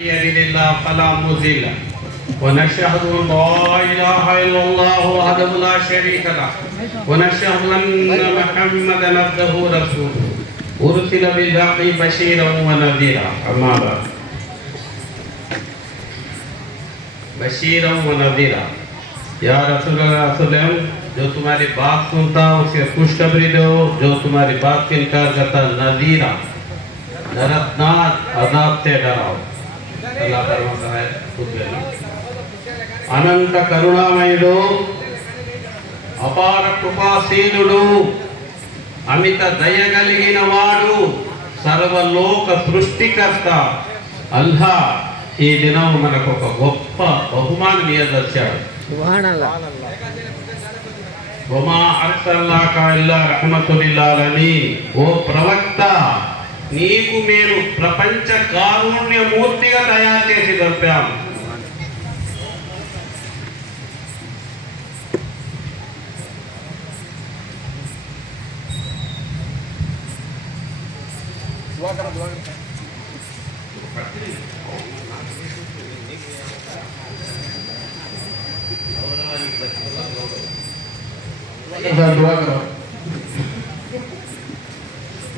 يهده الله فلا مضل له ونشهد ان لا اله الا الله وحده لا شريك له ونشهد ان محمدا عبده ورسوله ارسل بالحق بشيرا ونذيرا اما بعد बशीरा व नज़ीरा या रसूलल्लाह जो तुम्हारी बात सुनता उसे खुशखबरी दो, जो तुम्हारी बात की इनकार करता नज़ीरा दर्दनाक अज़ाब से डराओ। अल्लाह फरमाता है अनंत करुणामयुडु अपार कृपाशीलुडु अमित दयगलिगिन वाडु सर्वलोक सृष्टिकर्త अल्लाह ఈ దినం మనకు ఒక గొప్ప బహుమానం ఇవ్వదచ్చాడు. వమా అర్సల్నాక ఇల్లా రహ్మతుల్ లిల్ ఆలమీన్. ఓ ప్రవక్త, నీకు మేము ప్రపంచ కారుణ్యమూర్తిగా తయారు చేసి పంపాము.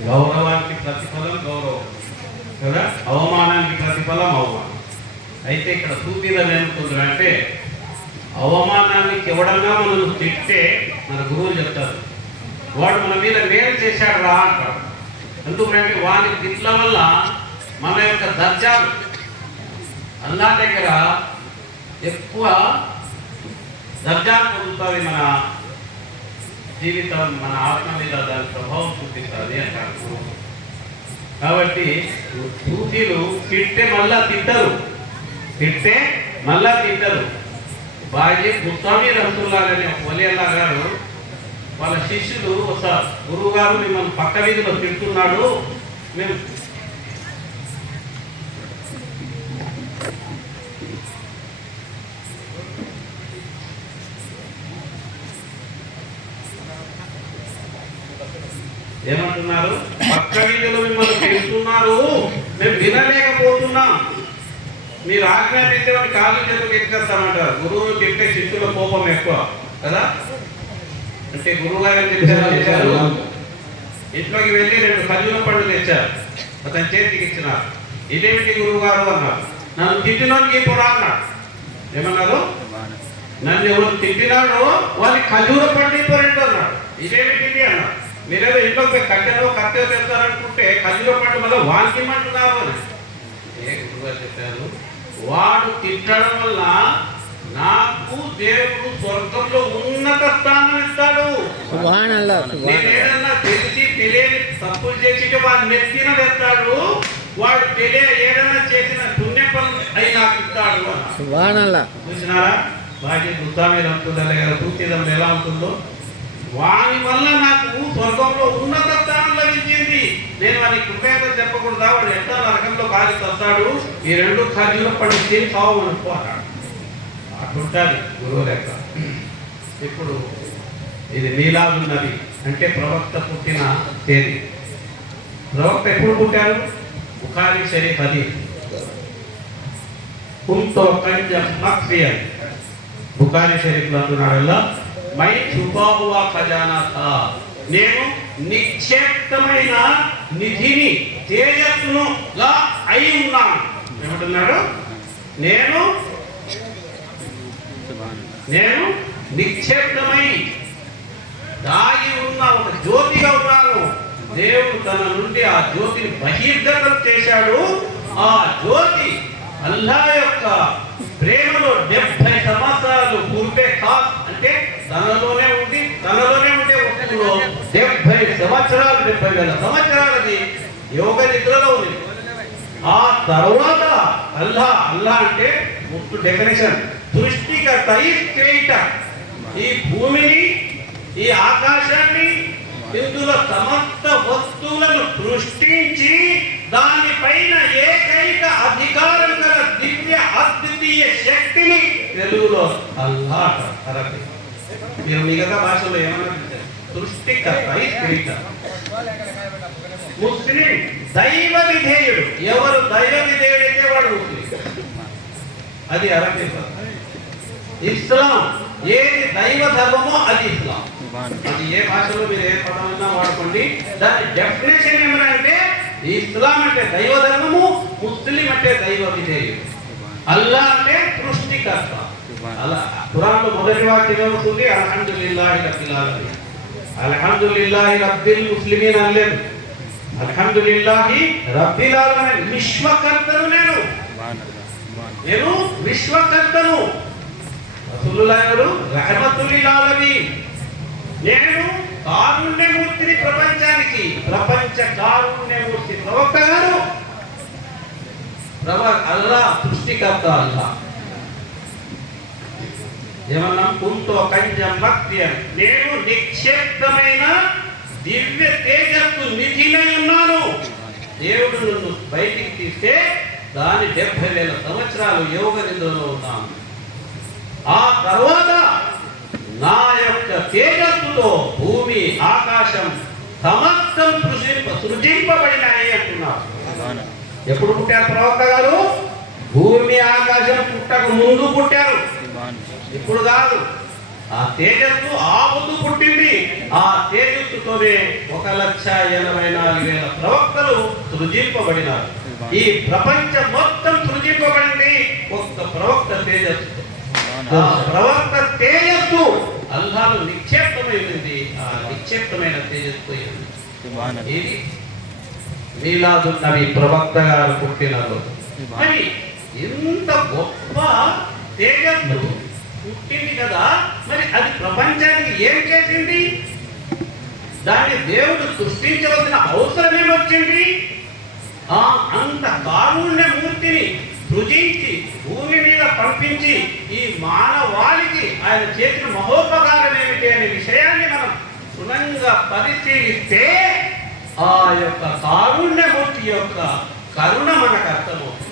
గౌరవానికి ప్రతిఫలం గౌరవం కదా, అవమానానికి ప్రతిఫలం అవమానం. అయితే ఇక్కడ సూఫీలో ఏమవుతుందంటే అవమానానికి ఎవడన్నా మనం తిట్టే మన గురువులు చెప్తారు, వాడు మన మీద మేలు చేశాడు రా అంటారు. ఎందుకంటే వాని తిట్ల వల్ల మన యొక్క దర్జాలు అల్లాహ్ దగ్గర ఎక్కువ దర్జాలు పొందుతుంది. మన జీవితం, మన ఆత్మ మీద దాని ప్రభావం చూపిస్తుంది అంటారు. కాబట్టి సూఫీలు తిట్టే మళ్ళా తిట్టరు, తిట్టే మళ్ళా తిట్టరు. బాజీ ముస్తామీ రసూలుల్లాహ్ అనే ఒక వలియల్లా గారు వాళ్ళ శిష్యులు వస్తారు, గురువు గారు మిమ్మల్ని పక్క వీధిలో తిడుతున్నాడు, మేము ఏమంటున్నారు, పక్క వీధిలో మిమ్మల్ని తిడుతున్నారు, మేము వినలేకపోతున్నాం, మీరు ఆజ్ఞాపించమని కాళ్ళు చేతులు ఎక్కేస్తామంటారు. గురువులు తింటే శిష్యుల కోపం ఎక్కువ కదా. అంటే గురువు గారు చేశారు, ఇంట్లోకి వెళ్ళి 2 ఖర్జూర పండ్లు తెచ్చారు, అతని చేతికి ఇచ్చినారు. ఇదేమిటి గురువు గారు అన్నారు, నన్ను తిట్టినోనికి ఇప్పుడు అన్నాడు. ఏమన్నారు, నన్ను ఎవరు తిట్టినాడో వాళ్ళకి ఖర్జూర పండు ఇప్పుడు అన్నాడు. ఇదేమిటి అన్నాడు. మీరేదో ఇంట్లో కట్టెలో కట్టెలో తెస్తారనుకుంటే ఖర్జూర పండు మళ్ళీ వానికి ఇమ్మంటున్నారు అని. ఏ గురువుగారు చెప్పారు, వాడు తిట్టడం వల్ల నాకు దేవుడు స్వర్గంలో ఉన్నత స్థానం ఇస్తాడు. నేనేదన్నా తెలిసి తెలియని తప్పులు చేసి వాడు నెత్తిన వేస్తాడు, వాడు ఏదన్నా చేసిన పుణ్య పనులు అయి నాకు ఇస్తాడు అన్న. చూసినారా బాగా ముస్తామీ రహ్మతుల్లాహి గారు సూఫీజం ఎలా ఉంటుందో. వాని వల్ల నాకు స్వర్గంలో ఉన్నత స్థానం లభించింది. నేను వానికి కృతజ్ఞత చెప్పకూడదా, వాడు ఎట్లా నరకంలో కాలి వస్తాడు, ఈ 2 ఖర్జూర పండు తిని సావు అనుకో అన్నాడు. అట్లుంటుంది గురువు లెక్క. ఇప్పుడు ఇది మీలాదున్ నబీ అంటే ప్రవక్త పుట్టిన తేదీ. ప్రవక్త ఎప్పుడు పుట్టారు? బుఖారీ షరీఫ్ హదీస్. కుంతో కంజ మక్ఫియన్. బుఖారీ షరీఫ్లో అంటున్నాడల్లా, మై ఛుపా హువా ఖజానా థా. నేను నిక్షేప్తమైన నిధిని తేజస్సునుగా అయి ఉన్నాను. ఏమంటున్నాడు, నేను నిక్షేప్తమై దాగి ఉన్న ఒక జ్యోతిగా ఉన్నాను. దేవుడు తన నుండి ఆ జ్యోతిని బహిర్గతం చేశాడు. ఆ జ్యోతి అల్లాహ్ యొక్క ప్రేమలో 70 సంవత్సరాలు పూర్తే ఖాస్ అంటే తనలోనే ఉండే వస్తువులో 70 సంవత్సరాలు 70,000 సంవత్సరాలది యోగ నిద్రలో ఉంది. ఆ తర్వాత అల్లాహ్ అంటే ముక్కు డెఫినేషన్ సృష్టికర్త, ఈ క్రియేటర్, ఈ భూమిని ఈ ఆకాశాన్ని ఇందులో సమస్త వస్తువులను సృష్టించి దానిపైన ఏకైక అధికారం గల దివ్య అద్వితీయ శక్తిని తెలుగులో అల్లాహ్ అరబీ. మీరు మిగతా భాషలో ఏమన్నా సృష్టికర్త, ఈ క్రియేటర్. ముస్లిం దైవ విధేయుడు. ఎవరు దైవ విధేయుడైతే వాడు ముస్లిం. అది అరబీ ఇస్లాం. ఏది దైవ ధర్మమో అది ఇస్లాం. అది ఏ భాషలో మీరు ఏ పదమైనా వాడుకోండి. దాని డెఫినేషన్ ఏమనంటే ఇస్లాం అంటే దైవ ధర్మము, ముస్లిం అంటే దైవ విధేయుడు, అల్లా అంటే సృష్టికర్త. అలా ఖురాన్లో మొదటి వాక్యం ఏమవుతుంది? అల్హమ్దులిల్లాహి రబ్బిల్ ఆలమీన్. అల్హమ్దులిల్లాహి రబ్బిల్ ముస్లిమీన్ అనలేదు. అల్హమ్దులిల్లాహి రబ్బిల్ ఆలమీన్. విశ్వకర్తను నేను విశ్వకర్తను. రసూలుల్లాహి గారు రహమతుల్లిల్ ఆలమీన్. నేను కారుణ్యమూర్తిని ప్రపంచానికి. ప్రపంచ కారుణ్యమూర్తి ప్రవక్త గారు. అల్లా సృష్టికర్త. అల్లా ఏమన్నా కుంతో కంజం మక్త్యం. నేను నిక్షేప్తమైన దివ్య తేజస్సు నిధినై ఉన్నాను. దేవుడు నన్ను బయటికి తీస్తే దాని 70,000 సంవత్సరాలు యోగ నిద్రలో ఉన్నాను. ఆ తర్వాత నా యొక్క తేజస్సుతో భూమి ఆకాశం సమస్తం సృజింపబడినాయి అంటున్నారు. ఎప్పుడు పుట్టారు ప్రవక్త గారు? భూమి ఆకాశం పుట్టక ముందు పుట్టారు, ఇప్పుడు కాదు. ఆ తేజస్సు ఆ ముందు పుట్టింది. ఆ తేజస్సుతోనే 1,84,000 ప్రవక్తలు సృజింపబడినారు. ఈ ప్రపంచం మొత్తం సృజింపబడింది ఒక్క ప్రవక్త తేజస్సు. ఆ ప్రవక్త తేజస్సు అల్లాహ్లో నిక్షేప్తమైంది. ఆ నిక్షేప్తమైన తేజస్సు ఇది మీలాదున్ నబీ ప్రవక్త గారు పుట్టిన రోజు. మరి ఇంత గొప్ప తేజస్సు పుట్టింది కదా, మరి అది ప్రపంచానికి ఏం చేసింది? దాన్ని దేవుడు సృష్టించవలసిన అవసరం ఏమొచ్చింది? అంత కారుణ్యమూర్తిని సృజించి భూమి మీద పంపించి ఈ మానవాళికి ఆయన చేసిన మహోపకారం ఏమిటి అనే విషయాన్ని మనం క్షుణ్ణంగా పరిశీలిస్తే ఆ యొక్క కారుణ్యమూర్తి యొక్క కరుణ మనకు అర్థమవుతుంది.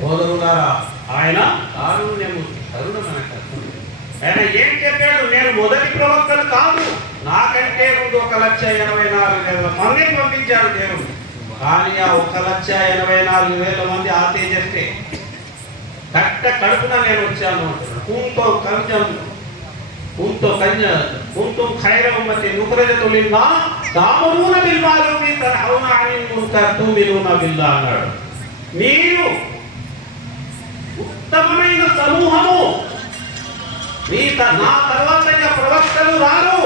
సోదరులారా, ఆయన కారుణ్యమూర్తి కరుణ మనకు అర్థమవుతుంది. ఆయన ఏం చెప్పాడు? నేను మొదటి ప్రవక్తలు కాదు, నాకంటే ముందు 1,84,000 మందిని పంపించాడు దేవుడు. కానీ ఆ 1,84,000 మంది ఆ తేజస్సే. కడుపున నేను వచ్చాను అంటున్నాడు. కుంతుం ఖైర ఉమ్మతిన్ ఉఖ్రిజత్ లిన్నాస్ తఅమురూన బిల్ మఅరూఫి తన్హౌన అనిల్ మున్కర్ తుమినూన బిల్లాహ్ అన్నాడు. మీరు ఉత్తమమైన సమూహము. నా తర్వాత ప్రవక్తలు రారు.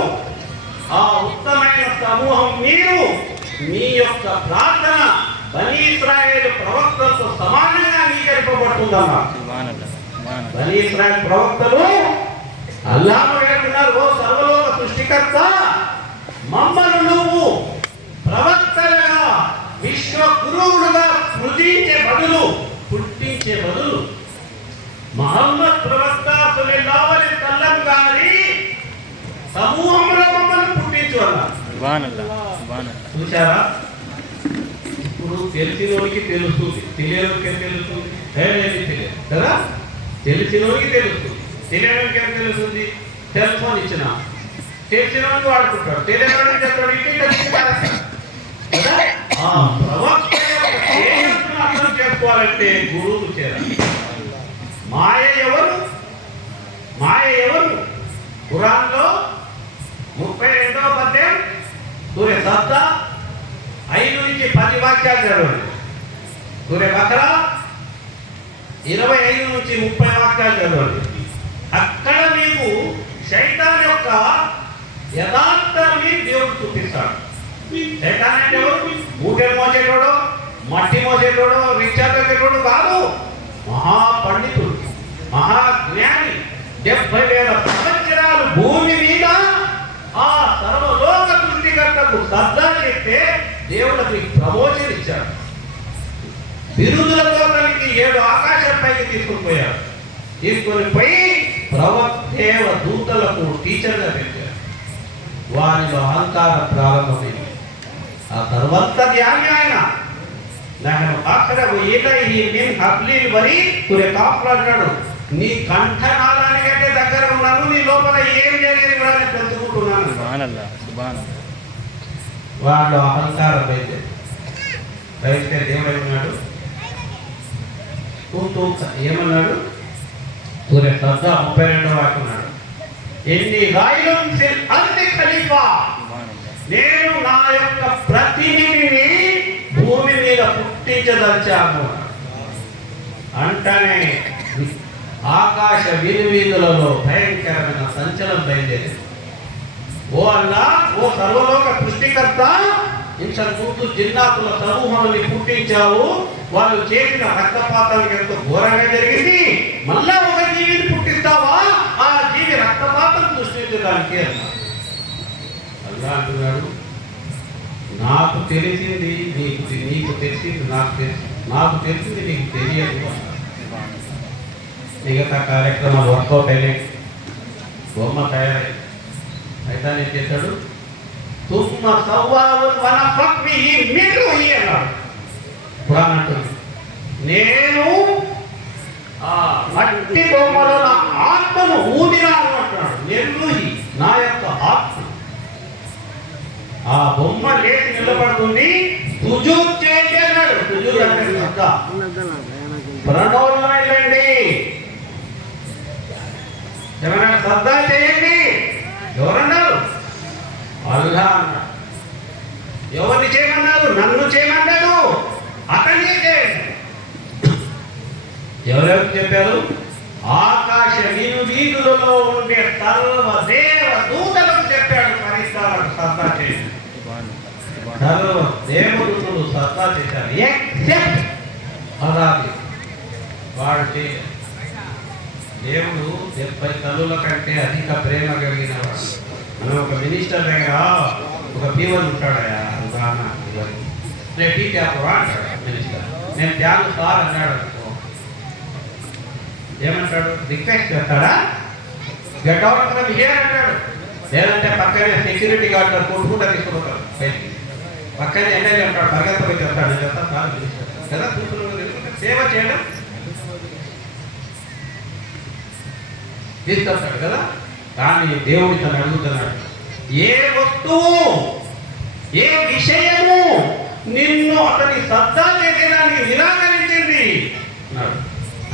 ఆ ఉత్తమమైన సమూహం మీరు. మీ యొక్క ప్రార్థన బనీ ఇశ్రాయేలు ప్రవక్తలతో సమానంగా అంగీకరింపబడుతుందమ్మా. బనీ ఇశ్రాయేలు ప్రవక్తలు అల్లాహ్ను వేడుకున్నారు, ఓ సర్వలోక సృష్టికర్త, మమ్మల్ని నువ్వు ప్రవక్తలుగా విశ్వ గురువులుగా పుట్టించే బదులు మహమ్మద్ ప్రవక్త సల్లల్లాహు అలైహి వసల్లం గారి సమూహంలో మమ్మల్ని పుట్టించు అన్నారు. చూశారా? ఇప్పుడు తెలిసినోడికి తెలుస్తుంది, తెలియనోడికి ఏం తెలుస్తుంది? తెలియదు కదా. తెలిసినోడికి తెలుస్తుంది, తెలియనోడికి ఏం తెలుస్తుంది? సెల్ ఫోన్ ఇచ్చిన తెలిసినోడికి వాడుకుంటాడు, తెలియనోడికి చెప్తాడు. ఆ ప్రవక్త అర్థం చేసుకోవాలంటే గురువుకు చేరాలి. మాయ ఎవరు? ఖురాన్లో 32వ అధ్యాయం సూరే సజ్దా 5 నుంచి 10 వాక్యాలు చదవండి. సూరే బకరా 25 నుంచి 30 వాక్యాలు చదవండి. అక్కడ మీకు శైతాన్ యొక్క యథార్థాన్ని దేవుడు చూపిస్తాడు. శైతాన్ అంటే మూటలు మోసేటోడు, మట్టి మోసేటోడు, రిక్షా తగ్గేటోడు కాదు. మహాపండితుడు, మహాజ్ఞాని. 70,000 సంవత్సరాలు భూమి మీద ఆ సర్వలోక సృష్టికర్తకు సజ్జా చేస్తే దేవుడికి ప్రమోషన్ ఇచ్చాడు. బిరుదులతో తనకి 7 ఆకాశంపైకి తీసుకొని పోయి ప్రవక్తేవ దూతలకు టీచర్గా పెట్టారు. వారిలో అహంకారం ప్రారంభమైంది. ఆ తర్వాత ధ్యాని ఆయన అంటాడు, నీ కంఠనాళానికంటే దగ్గర ఉన్నాను, నీ లోపల ఏం జరిగింది కూడా తెలుసుకుంటున్నాను. వాళ్ళు అహంకారం బయలుదేరి దేవుడు ఏమన్నాడు? ఏమన్నాడు? సూర్య 32వ వాక్యన్నాడు, ఎన్ని రాయిలు అంతే ఖలీఫా, నేను నా యొక్క ప్రతినిధిని భూమి మీద పుట్టించదలిచాను అంటనే ఆకాశ వీధులలో భయంకరమైన సంచలనం బయలుదేరింది. ఓ అల్లా, ఓ సర్వలోక సృష్టికర్త, ఇంతకుముందు జిన్నాతుల సమూహాన్ని పుట్టించావు, వాళ్ళు చేసిన రక్తపాతానికి ఎంతో ఘోరంగా జరిగింది, మళ్ళా ఒక జీవిని పుట్టిస్తావా? ఆ జీవి రక్తపాతం సృష్టించడానికి అల్లా అంటున్నాడు, నాకు తెలిసింది నీకు తెలిసింది నాకు తెలిసింది నీకు తెలియదు. మిగతా కార్యక్రమాలు వర్కౌట్ అయినాయి, బొమ్మ తయారై అయితే నేను చేశాడు, తుమ్మ సవ్వావు వన పక్వి మీరు అన్నాడు. పురాణ అంటుంది, నేను మట్టి బొమ్మలో నా ఆత్మను ఊదినాను అంటున్నాడు. నేను నా యొక్క ఆత్మ, ఆ బొమ్మ లేచి నిలబడుతుంది, సుజూద్ చేయండి అన్నాడు. సుజూద్ అంటే ప్రణోదం వెళ్ళండి, ఏమైనా శ్రద్ధ చేయండి. ఎవరన్నారు? అల్లా అన్నాడు. ఎవరిని చేయమన్నారు? నన్ను చేయమన్నాడు, అతన్ని చేయండి. ఎవరెవరు చెప్పారు? ఆకాశ వీధులలో ఉండే సర్వ దేవ దూతలకు చెప్పాడు, పరిస్థాలకు శ్రద్ధ చేయండి. సర్వ దేవదూతలు శ్రద్ధ చేశారు, ఎక్సెప్ట్ అలాగే వాడు చేయలేదు. దేవుడు 70 తల్లుల కంటే అధిక ప్రేమ కలిగిన వాడు. మనం ఒక మినిస్టర్ దగ్గర ఒక పీవన్ ఉంటాడయా, ఉదాహరణ నేను టీ ట్యాప్ అంటాడు మినిస్టర్, నేను ట్యాప్ సార్ అన్నాడు అనుకో, ఏమంటాడు? రిక్వెస్ట్ చేస్తాడా? గెట్ అవుట్ ఫ్రమ్ హియర్ అంటాడు. లేదంటే పక్కనే సెక్యూరిటీ గార్డ్ కొట్టుకుంటా తీసుకుంటారు బయటికి. పక్కనే ఎమ్మెల్యే ఉంటాడు, పరిగెత్తపోయి చెప్తాడు, నేను చెప్తాను సార్ మినిస్టర్ కదా, కూతురు సేవ చేయడం తీసుకొస్తాడు కదా. కానీ దేవుడి తను అడుగుతున్నాడు, ఏ వస్తువు ఏ విషయము నిన్ను అతని శ్రద్ధ చేసేదాన్ని నిరాకరించింది అన్నాడు.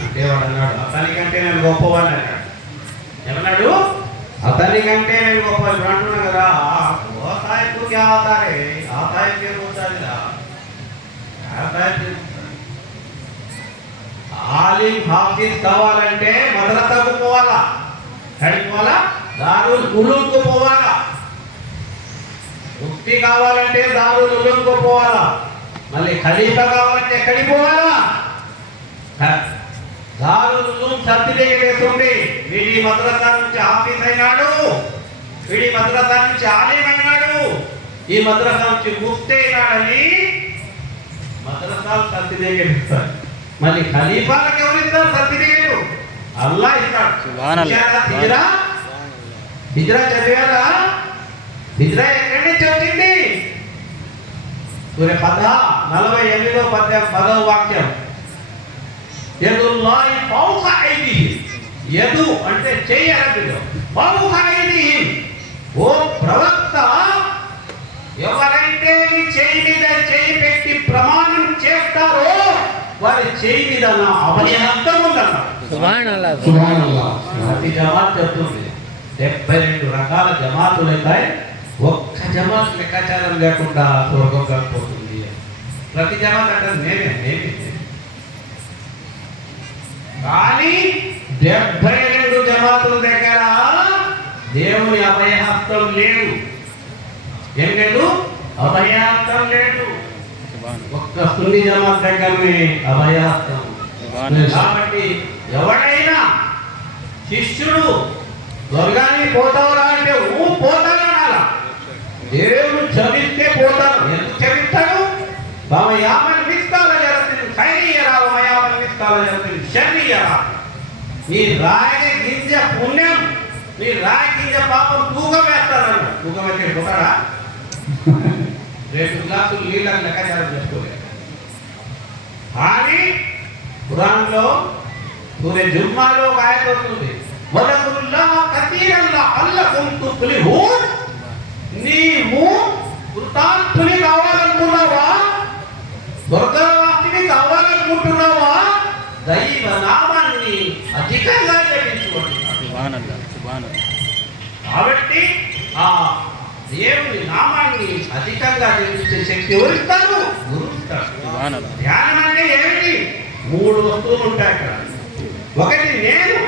అంటే వాడు అన్నాడు, అతనికంటే నేను గొప్పవాడిని అన్నాడు. ఏమన్నాడు? అతనికంటే నేను గొప్పవాడిని అంటున్నా కదా. ఓ సాయికు ఆతారే, ఆ సాయికి ఏమవుతాదిరా? ఆలిం హాఫీజ్ కావాలంటే మదరసాకు పోవాలా, ఎక్కడికి పోవాలా? దారుల్ ఉలూంకు పోవాలా. ముక్తి కావాలంటే దారుల్ ఉలూంకు పోవాలా. మళ్ళీ ఖలీఫా కావాలంటే ఎక్కడికి పోవాలా? దారుల్ ఉలూం సర్టిఫికేట్ వేస్తుంది, వీడి మద్రసా నుంచి హాఫీజ్ అయినాడు, వీడి మద్రసా నుంచి ఆలిం అయినాడు, ఈ మద్రసా నుంచి ముఫ్తీ అయినాడని మద్రసాలు సర్టిఫికేట్ ఇస్తారు. మళ్ళీ ఖలీఫాలకు ఎవరు ఇస్తారు సర్టిఫికేట్? అల్లా ఇస్తాడు. హిజ్రా చదివారా? హిజ్రా ఎక్కడి నుంచి వచ్చింది? సూర్య 48వ పద్యం 10వ వాక్యం, యదుల్లాహి ఫౌక ఐదీహిం. యదు అంటే చెయ్యి అరబిలో, ఫౌక ఐదీహిం. ఓ ప్రవక్త, ఎవరైతే నీ చెయ్యి మీద చెయ్యి పెట్టి ప్రమాణం చేస్తారో వారి చెయ్యి మీద నా అభయహస్తం ఉందన్నాడు. సుబ్హానల్లాహ్, సుబ్హానల్లాహ్. ప్రతి జమాత్ చెప్తుంది 72 రకాల జమాతులు ఉంటాయి, ఒక్క జమాత్ లెక్కాచారం లేకుండా స్వర్గం కాకపోతుంది. ప్రతి జమాత్ అంటే నేనే. కానీ 72 జమాతుల దగ్గర దేవుని అభయహస్తం లేదు. ఏం లేదు? అభయహస్తం లేదు. ఒక్క సున్ని జమాత్ దగ్గరనే అభయహస్తం. కాబట్టి ఎవడైనా శిష్యుడు స్వర్గానికి పోతావురా అంటే పోతానన్నారా? దేవుడు చదివిస్తే పోతాను. ఎందుకు చదివిస్తాడు? యామని విస్తాల జరుగుతుంది ఖైరియరా, యామని విస్తాల జరుగుతుంది శరీరా. నీ రాయి గింజ పుణ్యం, నీ రాయి గింజ పాపం తూగం వేస్తానన్న. తూగం వేస్తే పోతాడా? 2 గ్లాసులు నీళ్ళని లెక్కాచారం చేసుకోలేదు. కానీ ఖురాన్లో సూరే జుమ్మాలో ఒక ఆయత వస్తుంది, వదకురుల్లాహ కతీరన్ లఅల్లకుం తుఫ్లిహూన్. నీవు కృతార్థుని కావాలనుకున్నావా? స్వర్గవాసిని కావాలనుకుంటున్నావా? దైవ నామాన్ని అధికంగా జపించుకుంటున్నాడు. కాబట్టి ఆ దేవుని నామాన్ని అధికంగా జపించే శక్తి ఎవరిస్తారు? గురువు ఇస్తాడు. ధ్యానం అంటే ఏమిటి? 3 వస్తువులు ఉంటాయి అక్కడ. ఒకటి నేను,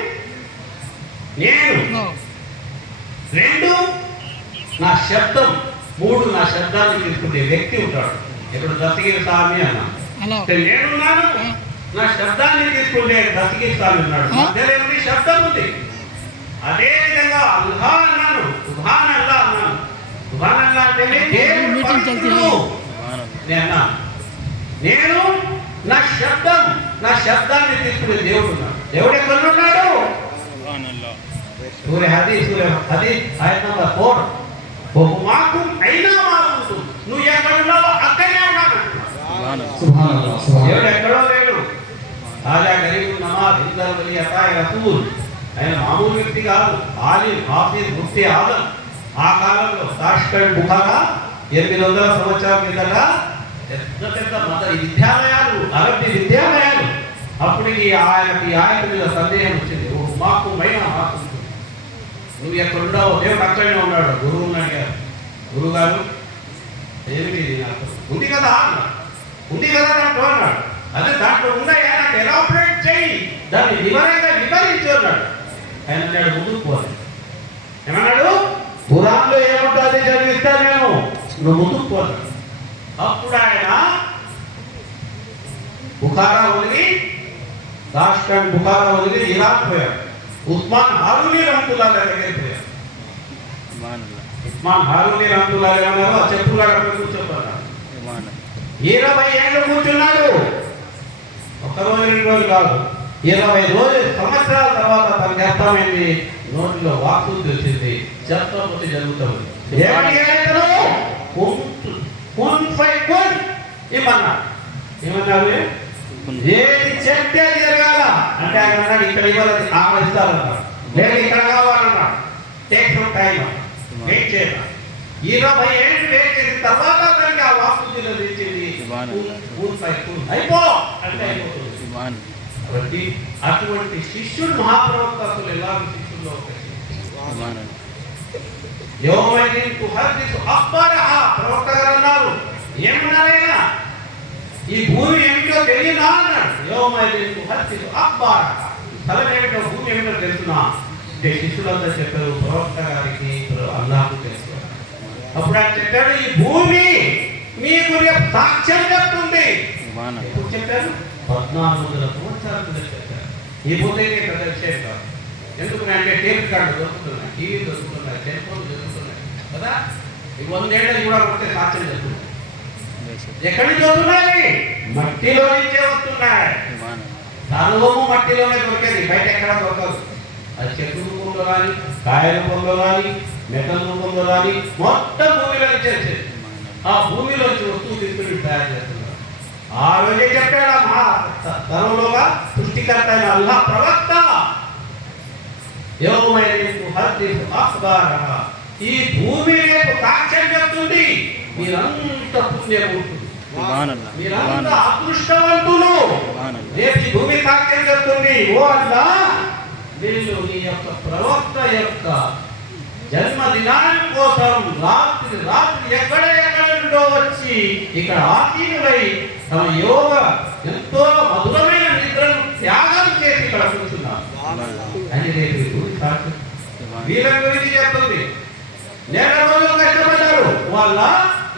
2 నా శబ్దం, 3 నా శబ్దాన్ని తీసుకునే వ్యక్తి ఉంటాడు. ఇప్పుడు దశగిరి స్వామి అన్నా, నేనున్నాను, నా శబ్దాన్ని తీసుకుంటే దశగిరి స్వామి ఉన్నాడు. మధ్యలో శబ్దం ఉంది. అదే విధంగా అల్లా అన్నాను, సుభాన్ అల్లా అన్నాను. సుభాన్ అల్లా అంటే నేను నా శబ్దం, నా శబ్దాన్ని తీసుకునే దేవుడు ఉన్నాడు. దేవుడు ఎక్కడ ఉన్నాడు? సూర్య హదీస్ ఆయత నంబర్ 4. బహుమాకుం అయినా మాకుంటు, నువ్వు ఎక్కడ ఉన్నావో అక్కడే ఉన్నాడు. దేవుడు ఎక్కడో లేడు. రాజా గరీబ్ నమాజ్ ఇందర్ వలి అతాయ్ రసూల్, ఆయన మామూలు వ్యక్తి కాదు. ఆలిం, హాఫీజ్, ముఫ్తీ ఆజం. ఆ కాలంలో తాష్కండ్, బుఖారా 800 సంవత్సరాల కిందట పెద్ద మత విద్యాలయాలు, అరబ్బీ విద్యాలయాలు. అప్పటికి ఆయన మీద సందేహం వచ్చింది. మాకు మైనా మాకు, నువ్వు ఎక్కడ ఉన్నావో దేవుడు అక్కడనే ఉన్నాడు. గురువుని అడిగారు, గురువు గారు ఏమిటి ఉంది కదా అన్నాడు. ఉంది కదా దాంట్లో అన్నాడు. అదే దాంట్లో ఉన్నాయా, నాకు ఎలాబరేట్ చేయి, దాన్ని వివరించి అన్నాడు. ఆయన అన్నాడు, ముందుకు పోవాలి. ఏమన్నాడు? పురాణంలో ఏముంటుంది చదివిస్తాను నేను, నువ్వు ముందుకు పోవాలి. అప్పుడు ఆయన బుఖారా వదిలి, తాష్కండ్ బుఖారా వదిలి ఇరాక్ పోయాడు. ఉస్మాన్ హారూనీ రహమతుల్లాహి దగ్గరికి పోయాడు. ఉస్మాన్ హారూనీ రహమతుల్లాహి అన్నారు, ఆ చెప్పులాగా కూర్చోబడ్డాడు. 20 ఏళ్ళు కూర్చున్నాడు. 1 రోజు 2 రోజులు కాదు, 20 సంవత్సరాల తర్వాత తనకి అర్థమైంది. నోటిలో వాక్కు తెలిసింది, చెప్తే జరుగుతుంది. ఏమన్నారు? ఏది చెప్తే జరగాల అంటే ఆయన అన్నాడు, ఇక్కడ ఇవ్వాలి ఆవరిస్తారన్నాడు, లేదు ఇక్కడ కావాలన్నాడు. టేక్ సమ్ టైం, వెయిట్ చేయాలి. 20 ఏళ్ళు వెయిట్ చేసిన తర్వాత తనకి ఆ వాక్కు తెలిసింది. అయిపో అంటే అయిపోతుంది. కాబట్టి అటువంటి శిష్యుడు మహాప్రవక్తలు ఎలాంటి శిష్యుల్లో ప్రవక్త గారు అన్నారు, ఏమన్నారైనా ఈ భూమి ఏమిటో తెలియదా అన్నాడు. స్థలం ఏమిటో, భూమి ఏమిటో తెలుసునా అంటే శిష్యులంతా చెప్పారు, ప్రవక్త గారికి అల్లాహకు తెలుసు. అప్పుడు ఆయన చెప్పాడు, ఈ భూమి మీ గురించి సాక్ష్యం చెప్తుంది. ఎప్పుడు చెప్పారు? 1400 సంవత్సరాల చెప్పారు. ఈ భూమి పెద్ద విషయం కాదు. ఎందుకంటే టేప్ కార్డు దొరుకుతున్నాయి, టీవీ దొరుకుతున్నాయి, సెల్ ఫోన్ దొరుకుతున్నాయి కదా. ఈ 100 ఏళ్ళు కూడా కొట్టే సాక్ష్యం చెప్తున్నాయి. ఎక్కడి నుంచి వస్తున్నాయి? మట్టిలో నుంచే వస్తున్నాయి. సర్వము మట్టిలోనే దొరికేది, బయట ఎక్కడ దొరకదు. అది చెట్టు రూపంలో కానీ, కాయ రూపంలో కానీ, మెటల్ రూపంలో కానీ, మొత్తం భూమిలో నుంచి వచ్చేది. ఆ భూమిలోంచి వస్తువు తీసుకుని తయారు చేస్తున్నారు. ఆ రోజే చెప్పాడు మా తరంలోగా సృష్టికర్త అయిన అల్లాహ్ ప్రవక్త, ఈ భూమి రేపు సాక్ష్యం చెప్తుంది, మీరంతా పుణ్యం ఉంటుంది, మీరంతా అదృష్టవంతులు. రేపు ఈ భూమి సాక్ష్యం చెప్తుంది, ఓ అల్లాహ్ వీళ్ళు నీ యొక్క ప్రవక్త యొక్క జన్మదినాని కోసం రాత్రి ఎక్కడ నుండో వచ్చి ఇక్కడ ఆసీనులై తమ యోగ ఎంతో మధురమైన నిద్రను త్యాగం చేసి ఇక్కడ కూర్చున్నారు అని రేపు సాక్ష్యం వీళ్ళ గురించి చెప్తుంది. 1 రోజులు కష్టపడ్డారు. వాళ్ళ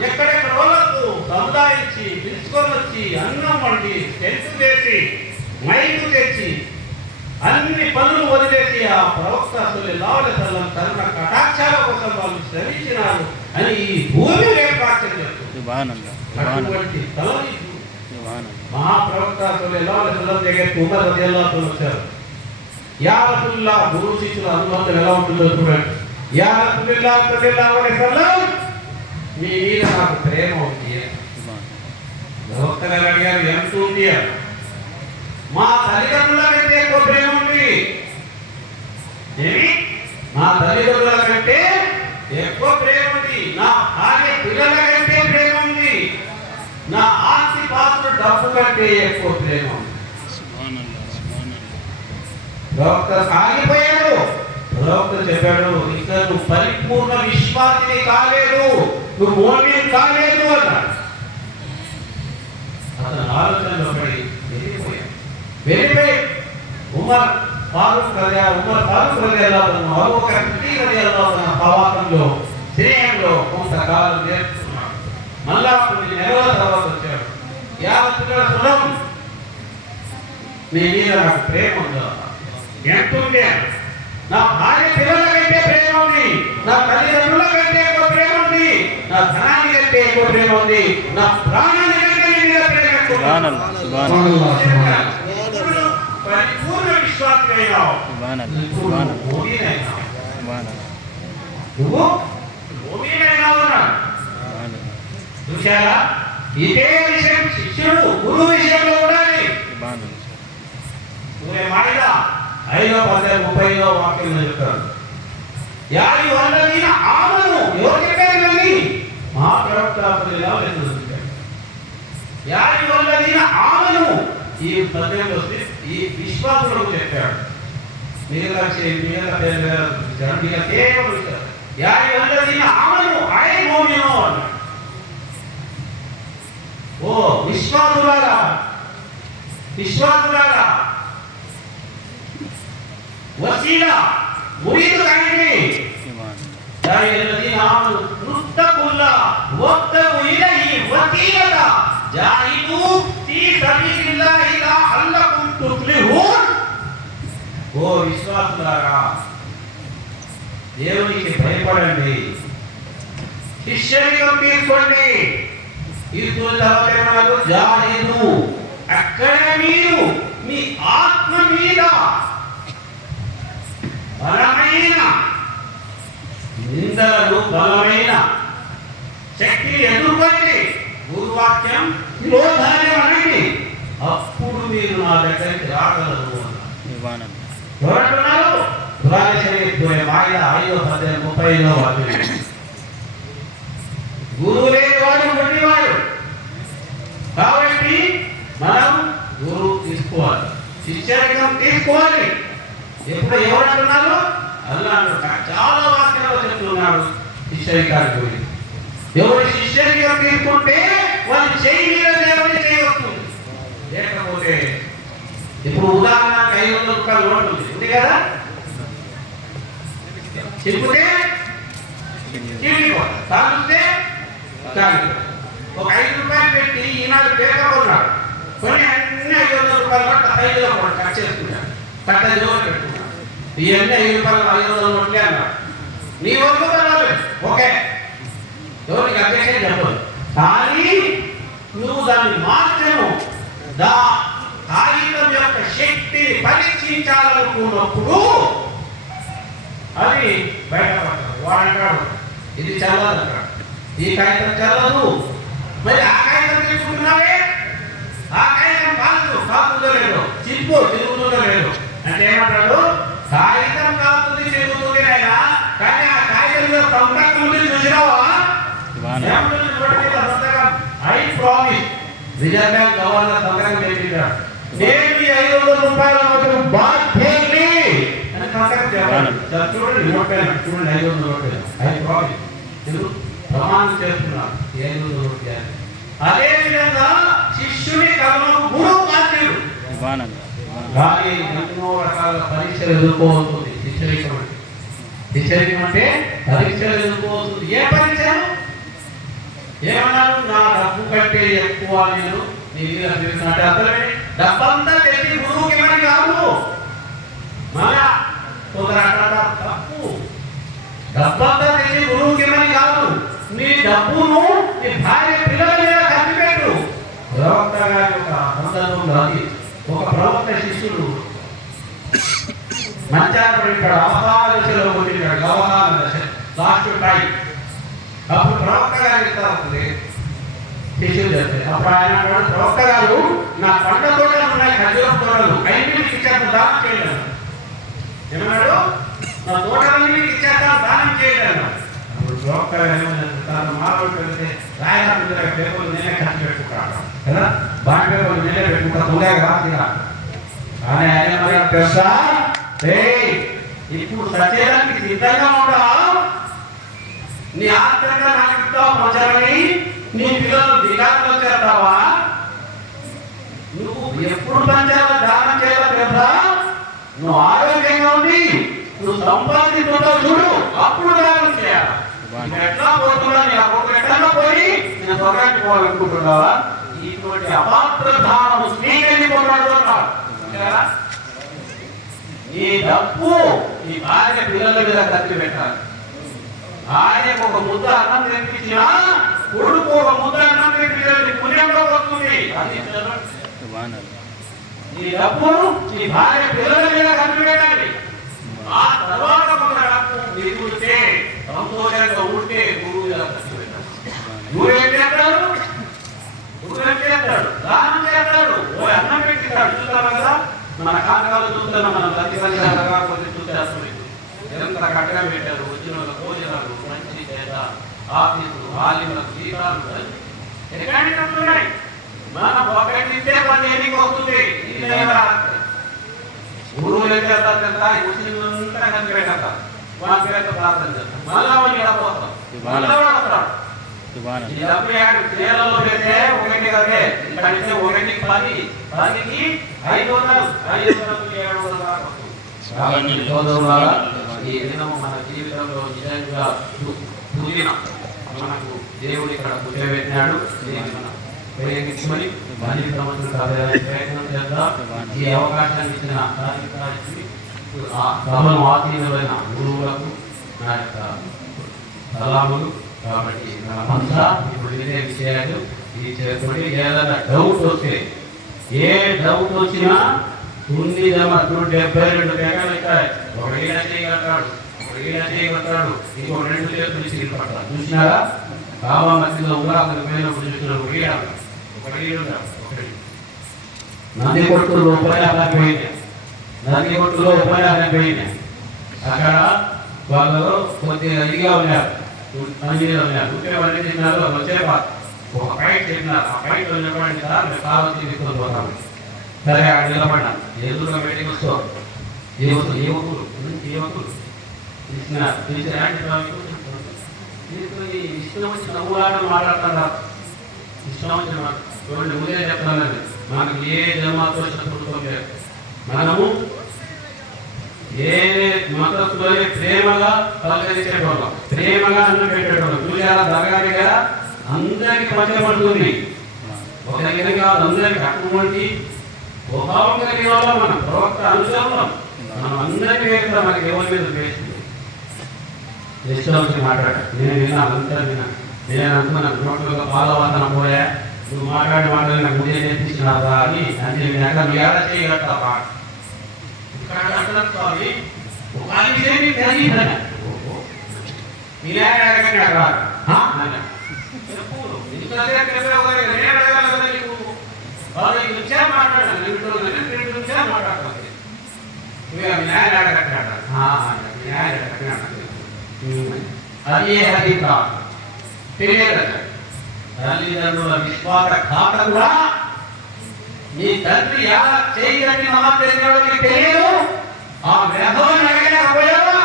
ఎక్కడెక్కడ వాళ్ళకు సముదాయించి పిలుచుకొని వచ్చి అన్నం వండి టెంట్ వేసి మైకు తెచ్చి అన్ని పనులు వదిలేసి ఆ ప్రవక్త సల్లల్లాహు అలైహి వసల్లం తన కటాక్షాల కోసం వాళ్ళు శ్రమించినారు అని ఈ భూమి రేపు సాక్ష్యం చెప్తుంది. అటువంటి తలని మహాప్రవక్త సల్లల్లాహు అలైహి వసల్లం దగ్గరికి ఉమర్ రలియల్లాహు అన్హు వచ్చారు. యా రసూలుల్లాహ్, గురు శిష్యుల అనుబంధం ఎలా ఉంటుందో చూడండి. యా రసూలుల్లాహ్ సల్లల్లాహు అలైహి వసల్లం, మీ మీద నాకు ప్రేమ ఉంది. ప్రవక్త గారు అడిగారు, ఎంత ఉంది? మా తల్లిదండ్రుల కంటే ఎక్కువ ప్రేమ ఉంది. మా తల్లిదండ్రుల కంటే ఎక్కువ ప్రేమ ఉంది. నా భార్య పిల్లల కంటే డబ్బు కంటే ఎక్కువ ప్రేమ ఉంది. ప్రవక్త ఆగిపోయాడు. ప్రవక్త చెప్పాడు, ఇంకా నువ్వు పరిపూర్ణ విశ్వాసిని కాలేదు, నువ్వు మోమిన్ కాలేదు అన్నాడు. అతను ఆలోచనలో పడి వెళ్ళిపోయి ఉమర్ ఫారూక్ ప్రవాహంలో స్నేహంలో కొంతకాలం నేర్చుకున్నాడు. మళ్ళా కొన్ని నెలల తర్వాత వచ్చాడు. సురం నీ మీద నాకు ప్రేమ ఉందా? ఎంతుంది? నా భార్య పిల్లల కంటే ప్రేమ ఉంది, నా తల్లిదండ్రుల కంటే ఎక్కువ ప్రేమ ఉంది, నా ధనాన్ని కంటే ఎక్కువ ప్రేమ ఉంది, నా ప్రాణాన్ని కంటే నీ మీద ప్రేమ ఎక్కువ. పరిపూర్ణ విశ్వాసమైనావు, నువ్వు మోమినైనావు అన్నాడు. చూశారా? ఇదే విషయం శిష్యుడు గురువు విషయంలో ఉండాలి. మాయిదా 5:30 వాక్యం చెప్తారు. యారి వల్లదీన ఆమను ఎవరు చెప్పారు? కానీ మా ప్రవక్త యారి వల్లదీన ఆమను ఈ పద్యంలో ఈ విశ్వాసులకు చెప్పాడు. మీరు కేవలం యారి వల్లదీన ఆమను ఐ మోమినో అన్నాడు. ఓ విశ్వాసులారా, విశ్వాసులారా, వసీలా మురీదు కండి జాయిలదీన ఆమను రుత్తకుల్లా వత్తకు ఇలహి వసీలత జాయిదు ఫీ సబీలిల్లాహి లఅల్లకుం తుఫ్లిహూన్. ఓ విశ్వాసులారా, దేవునికి భయపడండి, శిష్యరికం తీసుకోండి. జాయిదు అక్కడ మీరు మీ ఆత్మ మీద బలమైన నిందలను, బలమైన శక్తిని ఎదుర్కొండి. గురువాక్యం శిరోధార్యం అనండి, అప్పుడు మీరు నా దగ్గరికి రాగలరు అన్నారు. ఎవరంటున్నారు? మాయిదా 5:30 గురువు లేనివాడు గుడ్డివాడు. కాబట్టి మనం గురువు తీసుకోవాలి, శిష్యరికం తీసుకోవాలి. ఎప్పుడు ఎవరు అంటున్నారు? అల్లా చాలా వాక్యాలు చెప్తున్నాడు శిష్యరికాన్ని గురించి. ఎవరు శిష్యరికం తీసుకుంటే వాళ్ళు చేయి మీద దేవుని చేయవస్తుంది. లేకపోతే ఇప్పుడు ఉదాహరణకు 500 రూపాయలు నోట్ ఉంది కదా, చెప్పుతే తాగితే ఒక 5 రూపాయలు పెట్టి ఈనాడు పేపర్ కొన్నాడు, కొన్ని అన్ని 500 రూపాయలు పట్ట 5లో ఖర్చు చేసుకున్నాడు, పట్ట జోలు పెట్టుకున్నాడు. ఇవన్నీ 5 రూపాయలు 500 నోట్లే అన్నాడు. నీ వరకు పర్వాలేదు, ఓకే, ఎవరికి అధ్యక్షం చెప్పదు. కానీ నువ్వు దాన్ని మార్చను, కాగితం యొక్క శక్తిని పరీక్షించాలనుకున్నప్పుడు అది బయటపడతాడు. వాడంటాడు ఇది చల్లదు అంటాడు, ఈ కాగితం చల్లదు. మరి ఆ కాగితం తీసుకుంటున్నావే, ఆ కాగితం కాకుతుందో లేదో, తిరుగుతుందో లేదో అంటే ఏమంటాడు? కాగితం కాకుతుంది, తిరుగుతుంది అయినా, కానీ ఆ కాగితం మీద సంతకం ఉంది, చూసినావా? I promise reserve bank governor సంతకం పెట్టింటాడు, నేను ఈ 500 రూపాయల నోటు బాధ్యుని అని సంతకం చెప్పాలి. చూడండి నోట్ పైన, చూడండి 500 నోట్ ఐ ప్రామిస్, నేను ప్రమాణం చేస్తున్నాను 500 రూపాయలు. అదే విధంగా శిష్యుని కర్మను గురువు బాధ్యుడు. కానీ ఎన్నో రకాల పరీక్షలు ఎదుర్కోవస్తుంది శిష్యరికం అంటే. శిష్యరికం అంటే పరీక్షలు ఎదుర్కోవస్తుంది. ఏ పరీక్షలు? ఏమన్నారు? నా డబ్బు కంటే ఎక్కువ నేను నీ మీద తెలుసుకుంటే అర్థమే. డబ్బంతా తెచ్చి గురువుకి ఇవ్వని కాదు, మళ్ళా తప్పు. డబ్బంతా తెచ్చి గురువుకి ఇవ్వని కాదు, నీ డబ్బును నీ భార్య పిల్లల మీద ఖర్చు పెట్టు. ప్రవక్త గారి యొక్క సందర్భంలో అది ఒక ప్రవక్త శిష్యుడు మంచాన్ని పెట్టాడు, అవగాహన దశలో కొట్టినాడు, అవగాహన దశ లాస్ట్ టైం. అప్పుడు ప్రవక్త గారు ఇస్తారు శిష్యులు చేస్తారు. అప్పుడు ఆయన ప్రవక్త గారు నా పంట తోటలు ఉన్నాయి, ఖర్జూరం తోటలు, అన్ని మీకు ఇచ్చేస్తాను, దానం చేయలేదు. ఏమన్నాడు? నా తోటలన్నీ మీకు ఇచ్చేస్తాను, దానం చేయలేదు. అప్పుడు ప్రవక్త గారు ఏమన్నా మానవుడు పెడితే రాయడానికి పేపర్లు నేనే ఖర్చు పెట్టుకుంటాను కదా. బాగా నేనే పెట్టుకుంటా ఉండే కదా కానీ ఆయన తెలుసా ఇప్పుడు సత్యానికి సిద్ధంగా ఉండవు నీ ఆత్రంగా నాకు ఇస్తావు మంచాలని నీ పిల్లలు దిగాల్లో చేస్తావా నువ్వు ఎప్పుడు పంచాలో దానం చేయాలో తెలుసా నువ్వు ఆరోగ్యంగా ఉంది నువ్వు సంపాదించుకుంటావు చూడు అప్పుడు దానం చేయాలి ఎట్లా పోతున్నా నీ ఆ కొడుకు ఎట్లా పోయి నేను స్వర్గానికి పోవాలనుకుంటున్నావా ఇటువంటి అపాత్ర దానము స్వీకరించుకున్నాడు అన్నాడు ఈ డబ్బు ఈ భార్య పిల్లల మీద ఖర్చు పెట్టాలి ఆయనకు ఒక ముద్ద అన్నం తెప్పించినా కొడుకు ఒక ముద్ద అన్నం తెప్పించాలి పుణ్యంలో వస్తుంది ఈ డబ్బు ఈ భార్య పిల్లల మీద ఖర్చు పెట్టాలి ఆ తర్వాత ఒక డబ్బు మిగులుతే సంతోషంగా ఉంటే గురువు మీద ఖర్చు పెట్టాలి గురువు ఏం చేస్తాడు గురువు ఏం చేస్తాడు దానం చేస్తాడు అన్నం పెట్టిస్తాడు చూస్తారా కదా మన కాంకాలు చూస్తున్నాం మనం ప్రతి సంచారంగా కొన్ని చూసేస్తుంది ఎంత కట్టగా పెట్టారు వచ్చిన భోజనాలు మంచి చేత ఆఫీసులు ఆలిమలకు జీతాలు ఎక్కడికి వస్తున్నాయి మనం ఒకటిస్తే పని ఎన్నిక వస్తుంది గురువులు ఏం చేస్తారు కదా ముస్లింలంతా కలిసి పెట్టారు వాళ్ళ పేరుతో ప్రార్థన చేస్తారు మళ్ళా వాళ్ళు ఇలా పోతాం మళ్ళా వస్తాడు చేలలో పెడితే ఒకటి కదే ఇక్కడితే ఒకటి 10 10కి 500 ఈ దినము మన జీవితంలో నిజంగా మనకు దేవుడు ఇక్కడ కూర్చోబెట్టినాడు ప్రయత్నించమని మళ్ళీ ప్రయత్నం చేద్దాం ఈ అవకాశాన్ని ఇచ్చిన సభను ఆశీనులైన గురువులకు నా యొక్క సలాములు కాబట్టి మనమంతా ఇప్పుడు వినే విషయాలు ఈ చేసుకుని ఏదైనా డౌట్ వస్తే ఏ డౌట్ వచ్చినా 72 పేగలు ఇస్తాయి ఒక ఈయన చేయగలుగుతాడు ఒక ఈయన చేయగలుగుతాడు ఇంకో 2 చేతులు చిరిగిపడతాడు చూసినారా బాబా మధ్యలో ఉగాదులు పోయినప్పుడు చూసిన ఒక ఒకటి నందికొట్టులో ఉపయాలకు పోయినాయి నందికొట్టులో ఉపయాలకు పోయినాయి అక్కడ వాళ్ళు కొద్దిగా ఇదిగా ఉన్నారు ఉద్యోగాలు చెప్పినారు వచ్చే ఒక ఫైట్ చెప్పినారు ఆ ఫైట్ నిలబడి కావచ్చు తీసుకొని పోతాము సరే అక్కడ నిలబడినాను ఎదురుగా పెట్టి వస్తాం యువకులు ఇస్తున్నారు ఇష్టం వచ్చిన నవ్వులాటలు మాట్లాడుతున్నారు ఇష్టం వచ్చిన చూడండి ముందే చెప్తాను మనకు ఏ జన్మతో శత్రుత్వం మనము ఏ మతస్థులే ప్రేమగా పలకరించేటోళ్ళం ప్రేమగా అన్నం పెట్టేటోళ్ళం చూసారా దర్గా దగ్గర అందరికి మధ్య పడుతుంది ఒక దగ్గర కాదు అందరికి అటువంటి స్వభావం కలిగిన వాళ్ళం మనం ప్రవక్త అనుసరణం మనం అందరికీ వేస్తాం మనకి ఎవరి మీద వేస్తుంది ఇష్టం వచ్చి మాట్లాడ నేను విన్నాను అంతా విన్నాను నేను అనుకున్నాను నోట్లుగా పాలవాదన పోయా నువ్వు మాట్లాడి నాకు ముందే నేర్పించినావా అని అంటే నువ్వు ఎలా చేయగలుగుతావా తల్లిదండ్రుల విశ్వాసఘాతంగా నీ తండ్రి ఎలా చేయగలిగిన మాత్రమే తెలియదు ఆ వ్యధోని అడగలేకపోయావా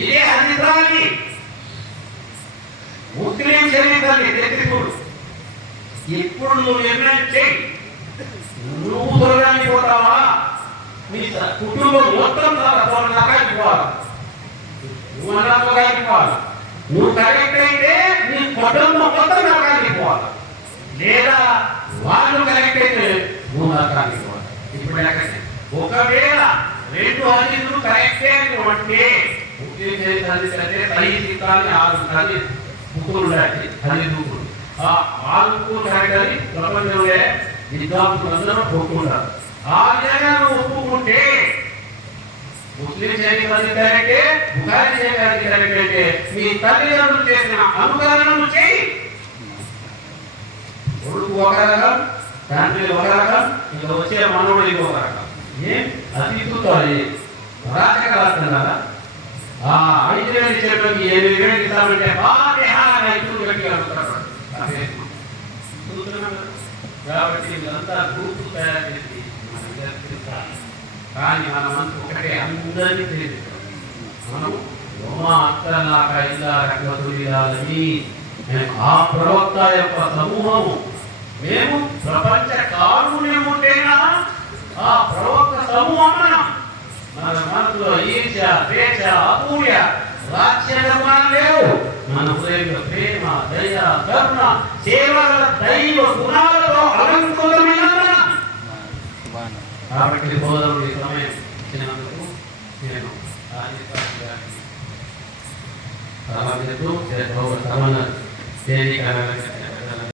ఇదే హరిద్రాన్ని ముస్లిం శరీరాన్ని తెచ్చిపోడు ఇప్పుడు నువ్వు నిర్ణయం చేయి నువ్వు స్వర్గానికి పోతావా నీ కుటుంబం మొత్తం నరకానికి పోవాలి నువ్వు నరకానికి పోవాలి నువ్వు కరెక్ట్ అయితే నీ కుటుంబం మొత్తం నరకానికి పోవాలి లేదా వాళ్ళు కరెక్ట్ అయితే నువ్వు నరకానికి పోవాలి ఇప్పుడు ఎక్కడికి ఒకవేళ 2 హదీసులు కరెక్టే అంటే ముస్లిం చేస్తే సహీ సిద్ధాన్ని 6 హదీస్ బుక్కులు ఉన్నాయి హదీస్ బుక్కులు ఆ 6 బుక్కులు కరెక్ట్ అని ప్రపంచంలో విద్వాంసులందరూ ఒప్పుకుంటారు ఆ విధంగా నువ్వు ఒప్పుకుంటే ముస్లిం చేయాలి కరెక్టే బుఖారీ చేయాలి కరెక్ట్ అంటే మీ తల్లిదండ్రులు చేసిన అనుకరణను చేయి కొడుకు ఒక రకం తండ్రి ఒక రకం ఇంకా వచ్చే మనవుడు ఇంకొక రకం ఏం అతిథుతాయి రాజకరాస్తున్నారా ఆ 5,000 ఇచ్చేటోకి 8,000 ఇస్తామంటే బాగా ఇప్పుడు గట్టిగా అడుగుతారు కాబట్టి వీళ్ళంతా గ్రూపు తయారు చేసి మనకి తెలుస్తారు. కానీ మన మనసు ఒకటే, అందరినీ తెలియదు. మనం ఆ ప్రవక్త యొక్క సమూహము, మేము ప్రపంచ కారుణ్యం ఉంటేనా ఆ ప్రవక్త సమూహం. మన మనసులో ఈర్ష్య, ద్వేష, అసూయ, రాజ్యధర్మాలు లేవు. మన హృదయంలో ప్రేమ, దయ, కరుణ, సేవల దైవ గుణాలతో అలంకృతమైన. కాబట్టి సోదరుడి సమయం ఇచ్చినందుకు నేను సామాన్యులు